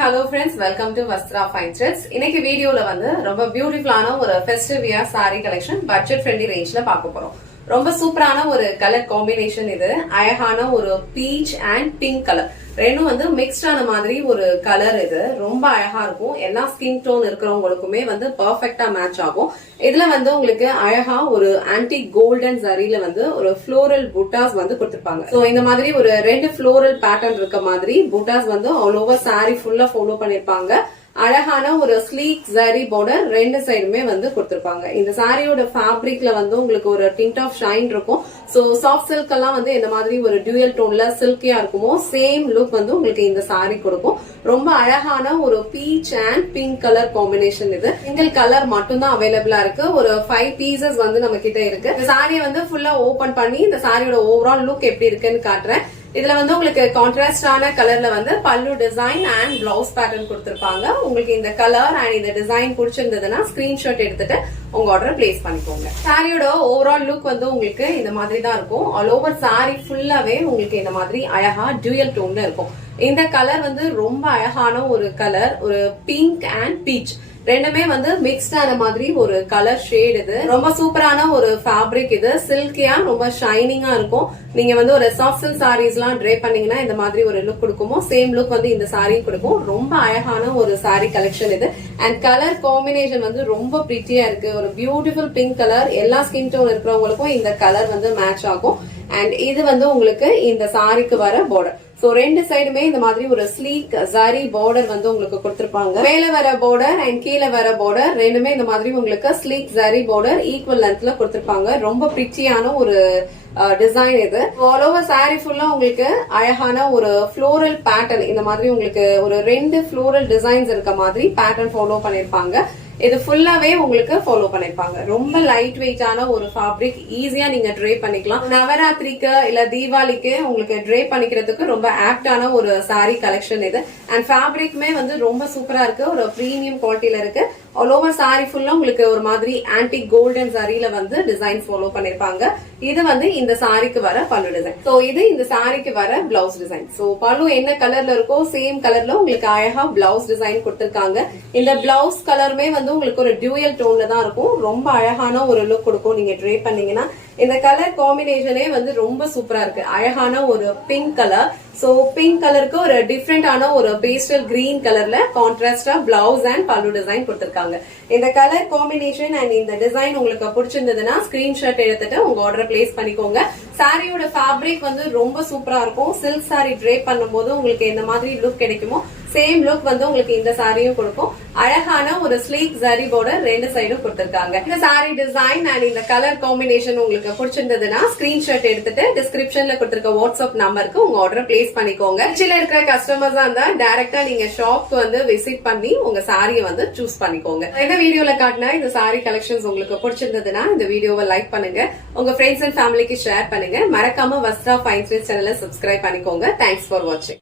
hello friends, welcome to Vastra Fine Threads. இன்னைக்கு வீடியோல வந்து ரொம்ப பியூட்டிஃபுல்லான ஒரு festive wear saree collection budget friendly ரேஞ்ச்ல பார்க்க போறோம். ரொம்ப சூப்பரான ஒரு கலர் காம்பினேஷன் இது. அழகான ஒரு பீச் அண்ட் பிங்க் கலர் ரெண்டும் வந்து மிக்ஸ்டான மாதிரி ஒரு கலர் இது. ரொம்ப அழகா இருக்கும். எல்லா ஸ்கின் டோன் இருக்கிறவங்களுக்குமே வந்து பெர்ஃபெக்ட்டா மேட்ச் ஆகும். இதுல வந்து உங்களுக்கு அழகா ஒரு ஆன்டி கோல்டன் ஜரியில வந்து ஒரு ஃப்ளோரல் புட்டாஸ் வந்து கொடுத்திருப்பாங்க. சோ இந்த மாதிரி ஒரு ரெண்டு ஃப்ளோரல் பேட்டர்ன் இருக்க மாதிரி புட்டாஸ் வந்து ஆல் ஓவர் saree ஃபுல்லா ஃபாலோ பண்ணிருப்பாங்க. அழகான ஒரு ஸ்லீக் ஜரி பார்டர் ரெண்டு சைடுமே வந்து கொடுத்திருப்பாங்க. இந்த சாரியோட ஃபேப்ரிக்ல வந்து உங்களுக்கு ஒரு டிண்ட் ஆஃப் ஷைன் இருக்கும். சோ சாஃப்ட் சில்க் எல்லாம் வந்து இந்த மாதிரி ஒரு டியூயல் டோன்ல சில்கியா இருக்குமோ சேம் லுக் வந்து உங்களுக்கு இந்த சாரி கொடுக்கும். ரொம்ப அழகான ஒரு beach and pink colour combination இது. சிங்கிள் கலர் மட்டும் தான் அவைலபிளா இருக்கு. ஒரு 5 பீசஸ் வந்து நம்ம கிட்ட இருக்கு. இந்த சாரியை வந்து ஃபுல்லா ஓபன் பண்ணி இந்த சாரியோட ஓவரால் லுக் எப்படி இருக்குன்னு காட்டுறேன். இதுல வந்து உங்களுக்கு கான்ட்ராஸ்டான கலர்ல வந்து பல்லு டிசைன் அண்ட் பிளவுஸ் பேட்டர்ன் கொடுத்திருப்பாங்க. உங்களுக்கு இந்த கலர் அண்ட் இந்த டிசைன் பிடிச்சிருந்ததுன்னா ஸ்கிரீன்ஷாட் எடுத்துட்டு உங்க ஆர்டர் பிளேஸ் பண்ணிக்கோங்க. சாரியோட ஓவரால் லுக் வந்து உங்களுக்கு இந்த மாதிரி தான் இருக்கும். ஆல் ஓவர் சாரி ஃபுல்லாவே உங்களுக்கு இந்த மாதிரி அழகா டியூயல் டோன்ல இருக்கும். இந்த கலர் வந்து ரொம்ப அழகான ஒரு கலர், ஒரு பிங்க் அண்ட் பீச் ரெண்டுமே வந்து மிக்ஸ்டான மாதிரி ஒரு கலர் ஷேட் இது. ரொம்ப சூப்பரான ஒரு ஃபேப்ரிக் இது. சில்கியா ரொம்ப ஷைனிங்கா இருக்கும். நீங்க வந்து ஒரு சாஃப்ட் சில்க் சாரீஸ் எல்லாம் ட்ரே பண்ணீங்கன்னா இந்த மாதிரி ஒரு லுக் கொடுக்குமோ சேம் லுக் வந்து இந்த சாரி கொடுக்கும். ரொம்ப அழகான ஒரு சாரி கலெக்ஷன் இது. அண்ட் கலர் காம்பினேஷன் வந்து ரொம்ப பிரிட்டியா இருக்கு. ஒரு பியூட்டிஃபுல் பிங்க் கலர். எல்லா ஸ்கின் டோன் இருக்கிறவங்களுக்கும் இந்த கலர் வந்து மேட்ச் ஆகும். அண்ட் இது வந்து உங்களுக்கு இந்த சாரிக்கு வர பார்டர். சோ ரெண்டு சைடுமே இந்த மாதிரி ஒரு ஸ்லீக் ஜரி பார்டர் வந்து உங்களுக்கு கொடுத்திருப்பாங்க. மேல வர பார்டர் அண்ட் கீழே வர பார்டர் ரெண்டுமே இந்த மாதிரி உங்களுக்கு ஸ்லீக் ஜரி பார்டர் ஈக்குவல் லென்த்ல கொடுத்திருப்பாங்க. ரொம்ப பிரிட்டியான ஒரு டிசைன் இது. ஆல் ஓவர் சாரி ஃபுல்லா உங்களுக்கு அழகான ஒரு ஃப்ளோரல் பேட்டர்ன் இந்த மாதிரி உங்களுக்கு ஒரு ரெண்டு ஃப்ளோரல் டிசைன்ஸ் இருக்க மாதிரி பேட்டர்ன் ஃபாலோ பண்ணிருப்பாங்க. இது ஃபுல்லாவே உங்களுக்கு ஃபாலோ பண்ணிருப்பாங்க. ரொம்ப லைட் வெயிட்டான ஒரு ஃபேப்ரிக். ஈஸியா நீங்க ட்ரே பண்ணிக்கலாம். நவராத்திரிக்கு இல்ல தீபாவளிக்கு உங்களுக்கு ட்ரே பண்ணிக்கிறதுக்கு ரொம்ப ஆப்டான ஒரு சாரி கலெக்ஷன் இது. அண்ட் ஃபேப்ரிக்மே வந்து ரொம்ப சூப்பரா இருக்கு. ஒரு பிரீமியம் குவாலிட்டியில இருக்கு. ஆல் ஓவர் சாரி ஃபுல்லா உங்களுக்கு ஒரு மாதிரி ஆன்டி கோல்டன் சாரியில வந்து டிசைன் ஃபாலோ பண்ணிருப்பாங்க. இது வந்து இந்த சாரிக்கு வர பல்லு டிசைன். சோ இது இந்த சாரிக்கு வர பிளவுஸ் டிசைன். சோ பல்லு என்ன கலர்ல இருக்கோ சேம் கலர்ல உங்களுக்கு அழகா பிளவுஸ் டிசைன் கொடுத்திருக்காங்க. இந்த பிளவுஸ் கலருமே வந்து உங்களுக்கு ஒரு டியூயல் டோன்ல தான் இருக்கும். ரொம்ப அழகான ஒரு லுக் கொடுக்கும் நீங்க ட்ரே பண்ணீங்கன்னா. இந்த கலர் காம்பினேஷனே வந்து ரொம்ப சூப்பரா இருக்கு. அழகான ஒரு பிங்க் கலர். சோ பிங்க் கலருக்கு ஒரு டிஃப்ரெண்டான ஒரு பேஸ்டல் கிரீன் கலர்ல கான்ட்ராஸ்டா பிளவுஸ் அண்ட் பல்லு டிசைன் கொடுத்திருக்காங்க. இந்த கலர் காம்பினேஷன் அண்ட் இந்த டிசைன் உங்களுக்கு பிடிச்சிருந்ததுன்னா ஸ்கிரீன்ஷாட் எடுத்துட்டு உங்க ஆர்டர் பிளேஸ் பண்ணிக்கோங்க. சாரியோட ஃபேப்ரிக் வந்து ரொம்ப சூப்பரா இருக்கும். சில்க் சாரி ட்ரே பண்ணும்போது உங்களுக்கு இந்த மாதிரி லுக் கிடைக்குமோ சேம் லுக் வந்து உங்களுக்கு இந்த சாரியும் கொடுக்கும். அழகான ஒரு ஸ்லீக் ஜரி பார்டர் ரெண்டு சைடும் கொடுத்திருக்காங்க. இந்த சாரி டிசைன் அண்ட் இந்த கலர் காம்பினேஷன் உங்களுக்கு பிடிச்சிருந்ததுன்னா ஸ்கிரீன்ஷாட் எடுத்துட்டு டிஸ்கிரிப்ஷன்ல கொடுத்திருக்க வாட்ஸ்அப் நம்பருக்கு உங்க ஆர்டர் பிளேஸ் பண்ணிக்கோங்க. கீழ இருக்கிற கஸ்டமர்ஸா இருந்தா டைரக்டா நீங்க ஷாப்க்கு வந்து விசிட் பண்ணி உங்க சாரியை வந்து சூஸ் பண்ணிக்கோங்க. இந்த வீடியோல காட்டின இந்த சாரி கலெக்ஷன்ஸ் உங்களுக்கு பிடிச்சிருந்ததுன்னா இந்த வீடியோவை லைக் பண்ணுங்க. உங்க ஃப்ரெண்ட்ஸ் அண்ட் ஃபேமிலிக்கு ஷேர் பண்ணுங்க. மறக்காம வஸ்த்ரா ஃபைன் த்ரெட்ஸ் சேனலை சப்ஸ்கிரைப் பண்ணிக்கோங்க. தேங்க்ஸ் ஃபார் வாட்சிங்.